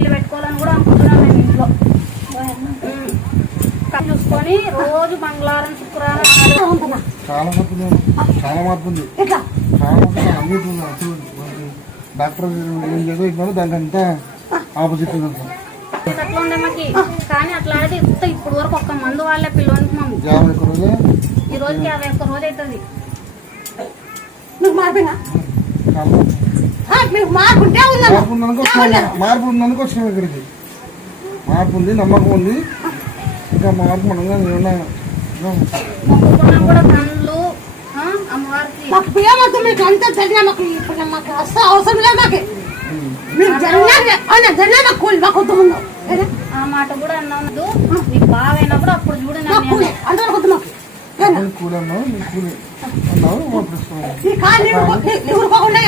పెట్టుకోవాలని కూడా అనుకుంటున్నాం మేము ఇంట్లో చూసుకొని రోజు మంగళవారం శుక్రవారం చాలా మార్పు ఉంది డాక్టర్ ఏం చదువుతున్నాడు దానికంతా ఆపోజిట్ అట్లా ఉండే మాకి కానీ అట్లా ఆడితే ఇప్పుడు వరకు ఒక్క మందు వాళ్ళే పిల్లలకి మాము 51 రోజు ఈ రోజుకి 51 రోజు అవుతుంది. మార్పు ఉందనుకో వచ్చినాం ఇక్కడికి. మార్పు ఉంది, నమ్మకం ఉంది. ఇంకా మార్పు మనం కూడా కళ్ళు అమ్మవారికి మాకు ప్రియమతో మీకు అంతా జరిగినా మాకు ఇప్పుడు మాకు అసలు అవసరం లేదు. మాకు మీకు జరిగినా మాకు కూలి మాకు వద్దు. ఆ మాట కూడా అన్నావు నీకు బాగైనప్పుడు అప్పుడు చూడండి అంతవరకు వద్దు మాకు. కూలి అన్నావు, కూలి అన్నావు ఈ కాలు ఊరుకోకుండా